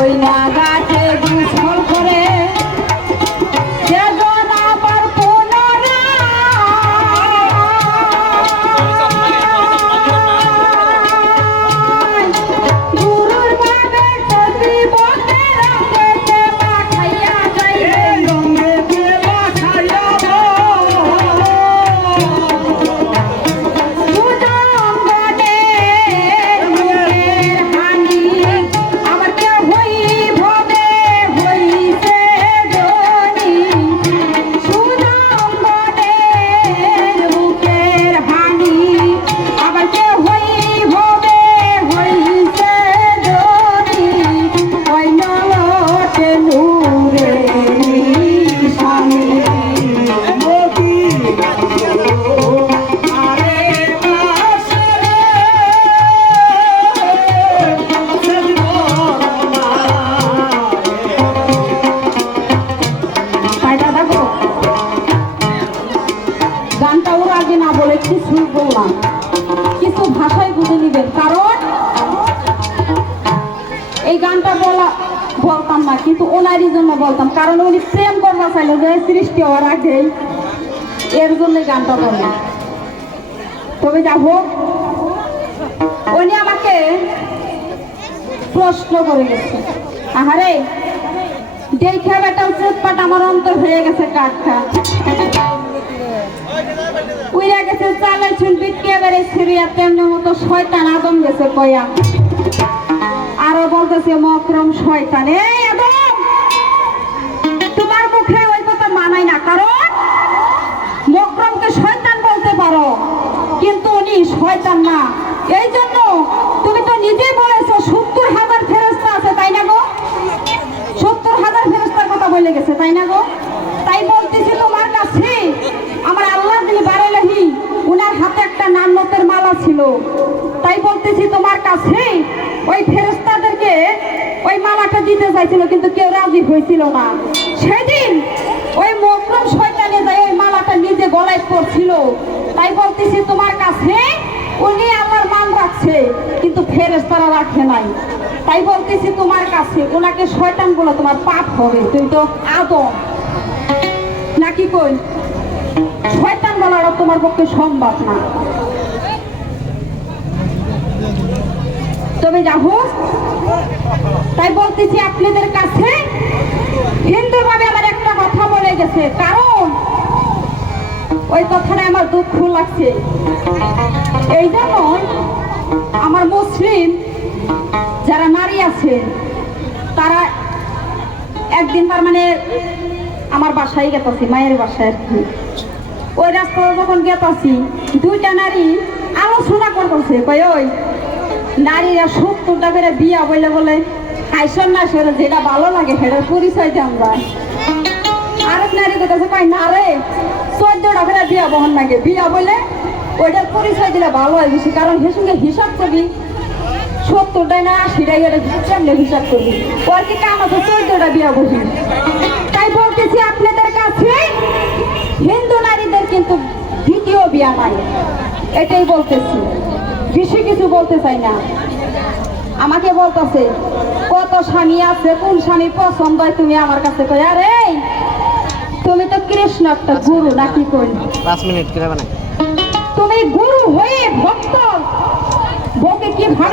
ওই না কিছু বললাম কিছু ভাষায় বুঝে নিবেন, কারণ এই গানটা বলা বলতাম না, কিন্তু ওনারই জন্য বলতাম, কারণ উনি প্রেম করবা চাইলো যে সৃষ্টি হওয়ার আগেই এর জন্য গানটা বললাম তবে যা হোক, উনি আমাকে প্রশ্ন করে গেছে, আহারে, দেখে বেটা উচিতপাট আমার অন্তর হয়ে গেছে কাঠটা। উইরা গেছে চালাই পিটকে বেড়ে ছিড়িয়া তেমনি মতো শয়তান আদম গেছে কয়া। আরও বলতেছে, মকরম শয়তান। এই আদম! ছিল তাই বলতেছি, তোমার কাছে ওই ফেরস্তাদেরকে ওই মালাটা দিতে চাইছিল, কিন্তু কেউ রাজি হয়েছিল না। সেদিন ওই মকরম শয়তানে যায় ওই মালাটা নিজে গলায় পড়ছিল। তাই বলতেছি, তোমার কাছে উনি আমার মান রাখছে, কিন্তু ফেরেস্তারা রাখে নাই। তাই বলতেছি, তোমার কাছে ওনাকে শয়তান বলে তোমার পাপ হবে, তুমি তো আদম। নাকি কই? শয়তান বলারও তোমার পক্ষে সম্ভব না। তবে যা হোক তাই বলতেছি আপনাদের কাছে হিন্দুভাবে আমার একটা কথা বলে গেছে। কারণ ওই কথাটা আমার দুঃখ লাগছে। এই জন্য আমার মুসলিম যারা নারী আছে, তারা একদিন তার মানে আমার বাসায় গেতাছি, মায়ের বাসায় আর কি। ওই রাস্তায় যখন গেতাছি, দুইটা নারী আলোচনা করতেছে কই ওই নারীরা সত্তরটা করে বিয়া বলে বলে আইসন না সেটা যেটা ভালো লাগে সেটার পরিচয় দেন যায় আরেক নারী কথা কয় না রে, চোদ্দটা করে বিয়া বহন লাগে বিয়া বলে ওইটার পরিচয় দিলে ভালো হয় বেশি, কারণ সে সঙ্গে হিসাব করবি সত্তরটাই না আশিটাই এটা হিসাব করবি। ওর কি কাম আছে? চোদ্দটা বিয়া বসি তাই বলতেছি, আপনাদের কাছে হিন্দু নারীদের কিন্তু দ্বিতীয় বিয়া নাই। এটাই বলতেছি। বেশি কিছু বলতে চাই না। আমাকে বলতেছে কত স্বামী আছে কোন স্বামী পছন্দ হয় তুমি আমার কাছে কই? আরে তুমি তো কৃষ্ণ একটা গুরু নাকি কই? পাঁচ মিনিট তুমি গুরু হয়ে ভক্ত বউকে কীভাবে